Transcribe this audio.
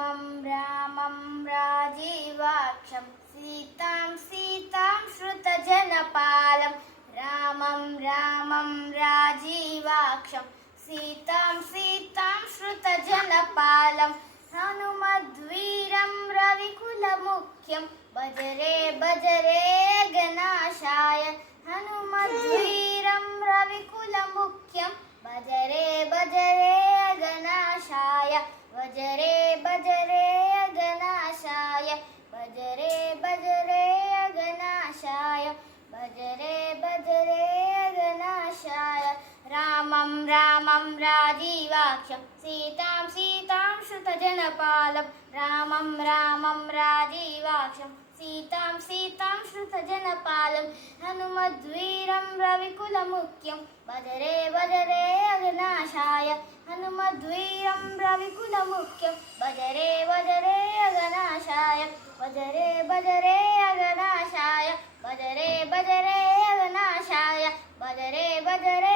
रामं राजीवाक्षं सीतां श्रुतजनपालं रामं राजीवाक्षं सीतां श्रुतजनपालं हनुमद्वीरं रविकुलमुख्यं भजरे गणाशाय हनुमद्वीरं रविकुलमुख्यं भजरे गणाशाय भजरे गणाशाय भजरे गणाशाय भजरे गणाशाय रामं राजीवाक्षं सीतां श्रुतजनपालं रामं राजीवाक्षं सीतां श्रुतजनपालं हनुमद्वीरं रविकुलमुख्यं भजरे गणाशाय हनुमद्वीरं रविकुलमुख्यं भजरे गणाशाय भजरे गणाशाय भजरे गणाशाय भजरे